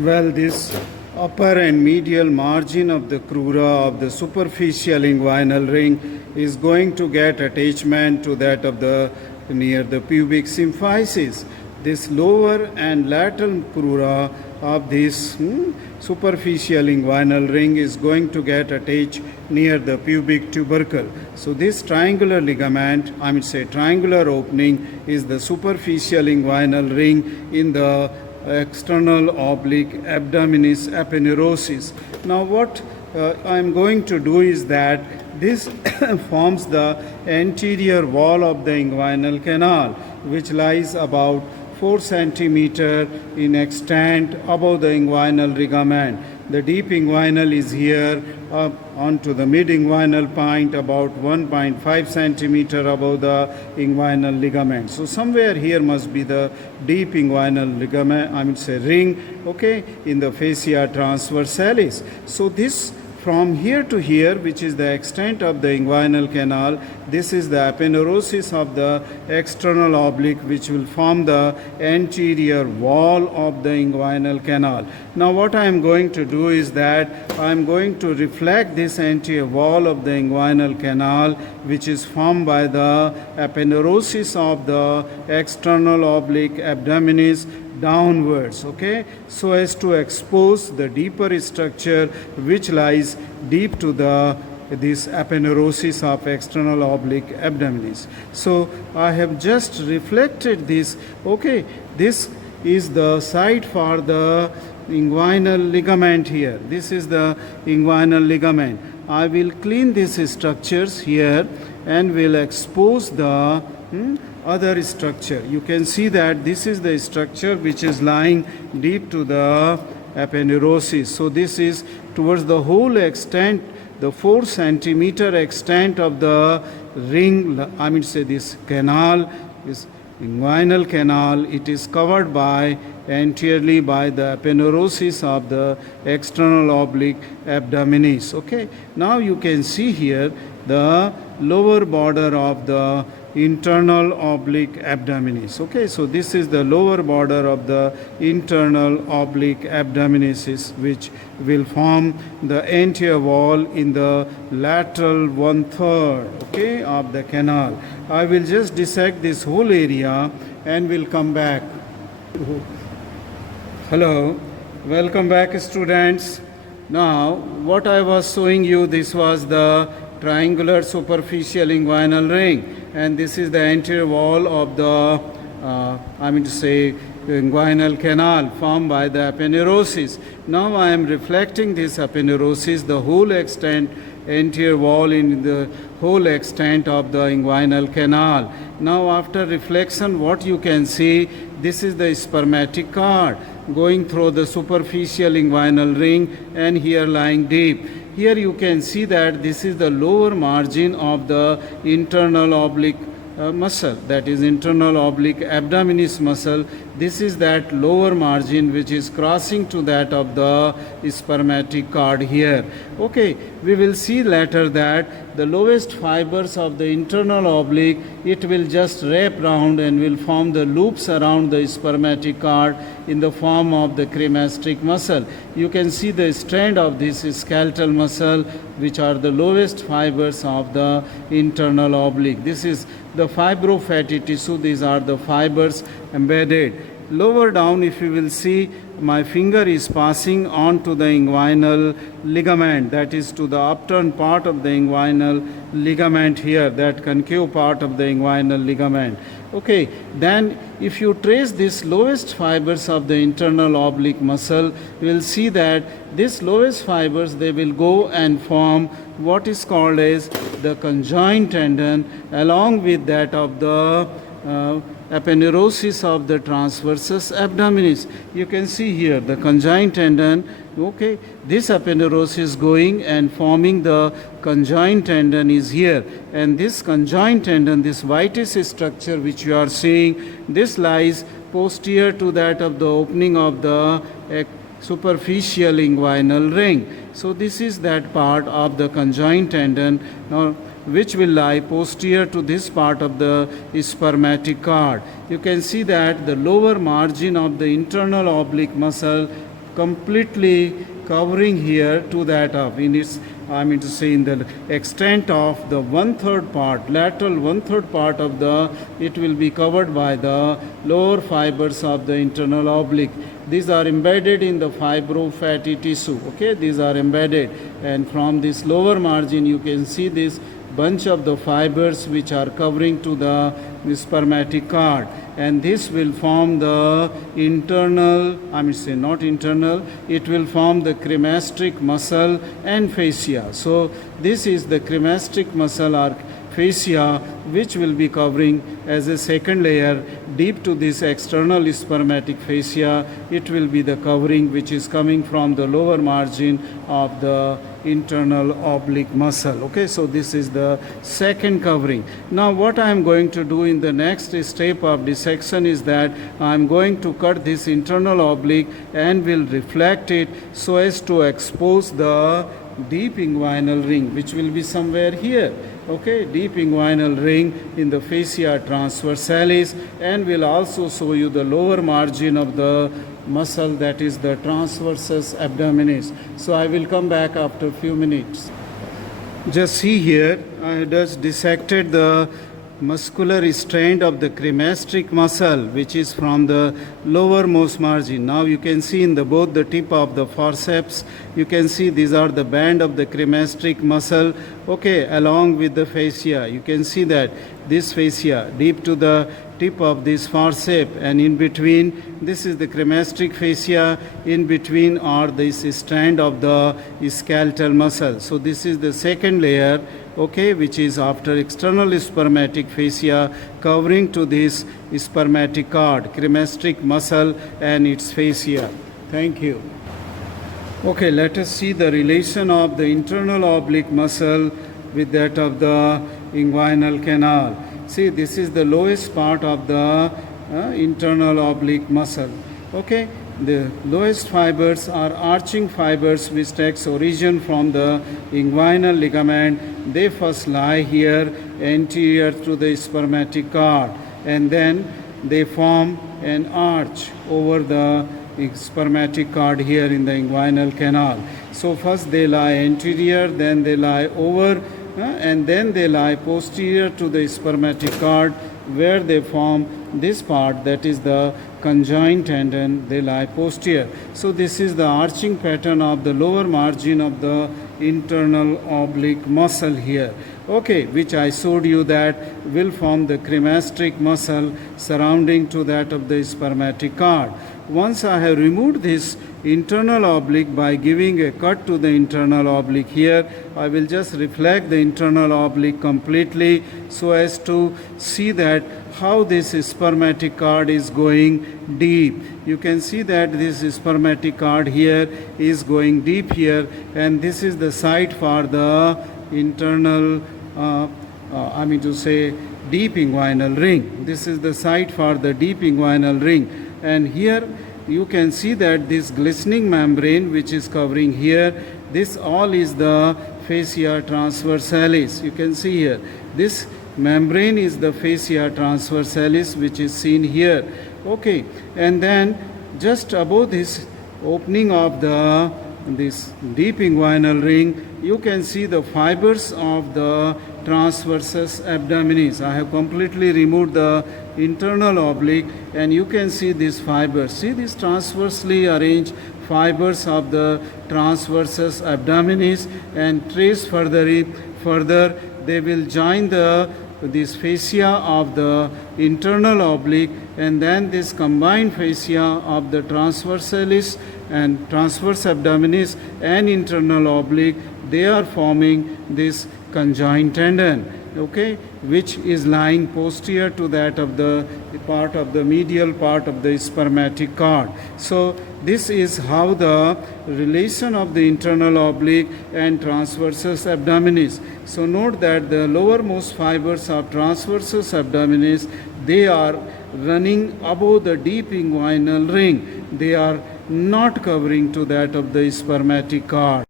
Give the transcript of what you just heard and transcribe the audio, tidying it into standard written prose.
Well, this upper and medial margin of the crura of the superficial inguinal ring is going to get attachment to that of the near the pubic symphysis. This lower and lateral crura of this superficial inguinal ring is going to get attached near the pubic tubercle. So this triangular ligament, triangular opening, is the superficial inguinal ring in the external oblique abdominis aponeurosis. Now what I am going to do is that this forms the anterior wall of the inguinal canal, which lies about 4 centimeter in extent above the inguinal ligament. The deep inguinal is here up onto the mid-inguinal point about 1.5 centimeter above the inguinal ligament. So somewhere here must be the deep inguinal ligament, ring, okay, in the fascia transversalis. So this from here to here, which is the extent of the inguinal canal, this is the aponeurosis of the external oblique, which will form the anterior wall of the inguinal canal. Now what I am going to do is that I am going to reflect this anterior wall of the inguinal canal, which is formed by the aponeurosis of the external oblique abdominis downwards, okay, so as to expose the deeper structure which lies deep to this aponeurosis of external oblique abdominis. So I have just reflected this, okay, this is the site for the inguinal ligament here. This is the inguinal ligament. I will clean these structures here and will expose the other structure. You can see that this is the structure which is lying deep to the aponeurosis. So this is towards the whole extent, the 4 centimeter extent of the ring, this canal, this inguinal canal. It is covered by anteriorly by the aponeurosis of the external oblique abdominis. Okay, now you can see here the lower border of the internal oblique abdominis. Okay, so this is the lower border of the internal oblique abdominis, which will form the anterior wall in the lateral 1/3, okay, of the canal. I will just dissect this whole area and will come back. Hello, welcome back, students. Now what I was showing you, this was the triangular superficial inguinal ring, and this is the anterior wall of the inguinal canal formed by the aponeurosis. Now I am reflecting this aponeurosis, the whole extent, anterior wall in the whole extent of the inguinal canal. Now after reflection, what you can see, this is the spermatic cord going through the superficial inguinal ring and here lying deep. Here you can see that this is the lower margin of the internal oblique muscle, that is internal oblique abdominis muscle. This is that lower margin which is crossing to that of the spermatic cord here. Okay, we will see later that the lowest fibers of the internal oblique, it will just wrap round and will form the loops around the spermatic cord in the form of the cremasterc muscle. You can see the strand of this skeletal muscle, which are the lowest fibers of the internal oblique. This is the fibrofatty tissue. These are the fibers embedded. Lower down, if you will see, my finger is passing on to the inguinal ligament, that is to the upturned part of the inguinal ligament here, that concave part of the inguinal ligament. Okay, then if you trace this lowest fibers of the internal oblique muscle, you will see that these lowest fibers, they will go and form what is called as the conjoined tendon, along with that of the aponeurosis of the transversus abdominis. You can see here the conjoined tendon. Okay, this aponeurosis going and forming the conjoined tendon is here, and this conjoined tendon, this whitish structure which you are seeing, this lies posterior to that of the opening of the superficial inguinal ring. So this is that part of the conjoined tendon. Now which will lie posterior to this part of the spermatic cord. You can see that the lower margin of the internal oblique muscle completely covering here to that of in its, I mean to say, in the extent of the 1/3 part, lateral 1/3 part of the, it will be covered by the lower fibers of the internal oblique. These are embedded in the fibrofatty tissue. Okay, these are embedded, and from this lower margin you can see this bunch of the fibers which are covering to the spermatic cord, and this will form the internal, I mean say not internal, it will form the cremasterc muscle and fascia. So this is the cremasterc muscle or fascia, which will be covering as a second layer deep to this external spermatic fascia. It will be the covering which is coming from the lower margin of the internal oblique muscle. Okay, so this is the second covering. Now what I am going to do in the next step of dissection is that I am going to cut this internal oblique and will reflect it so as to expose the deep inguinal ring, which will be somewhere here. Okay, deep inguinal ring in the fascia transversalis, and will also show you the lower margin of the muscle, that is the transversus abdominis. So I will come back after a few minutes. Just see here, I just dissected the muscular strand of the cremasterc muscle, which is from the lowermost margin. Now you can see in the both the tip of the forceps, you can see these are the band of the cremasterc muscle. Okay, along with the fascia, you can see that this fascia deep to the tip of this forceps, and in between this is the cremasterc fascia, in between are this strand of the skeletal muscle. So this is the second layer, okay, which is after external spermatic fascia covering to this spermatic cord, cremasterc muscle and its fascia. Thank you. Okay, let us see the relation of the internal oblique muscle with that of the inguinal canal. See, this is the lowest part of the internal oblique muscle. Okay, the lowest fibers are arching fibers which takes origin from the inguinal ligament. They first lie here anterior to the spermatic cord, and then they form an arch over the spermatic cord here in the inguinal canal. So first they lie anterior, then they lie over, and then they lie posterior to the spermatic cord, where they form this part, that is the conjoined tendon. They lie posterior. So this is the arching pattern of the lower margin of the internal oblique muscle here, okay, which I showed you that will form the cremasterc muscle surrounding to that of the spermatic cord. Once I have removed this internal oblique by giving a cut to the internal oblique here, I will just reflect the internal oblique completely so as to see that how this spermatic cord is going deep. You can see that this spermatic cord here is going deep here, and this is the site for the internal, I mean to say, deep inguinal ring. This is the site for the deep inguinal ring, and here you can see that this glistening membrane which is covering here, this all is the fascia transversalis. You can see here, this membrane is the fascia transversalis, which is seen here. Okay, and then just above this opening of this deep inguinal ring, you can see the fibers of the transversus abdominis. I have completely removed the internal oblique, and you can see these fibers. See these transversely arranged fibers of the transversus abdominis, and trace further they will join this fascia of the internal oblique, and then this combined fascia of the transversalis and transverse abdominis and internal oblique, they are forming this conjoined tendon, okay, which is lying posterior to that of the part of the medial part of the spermatic cord. So this is how the relation of the internal oblique and transversus abdominis. So note that the lowermost fibers of transversus abdominis, they are running above the deep inguinal ring. They are not covering to that of the spermatic cord.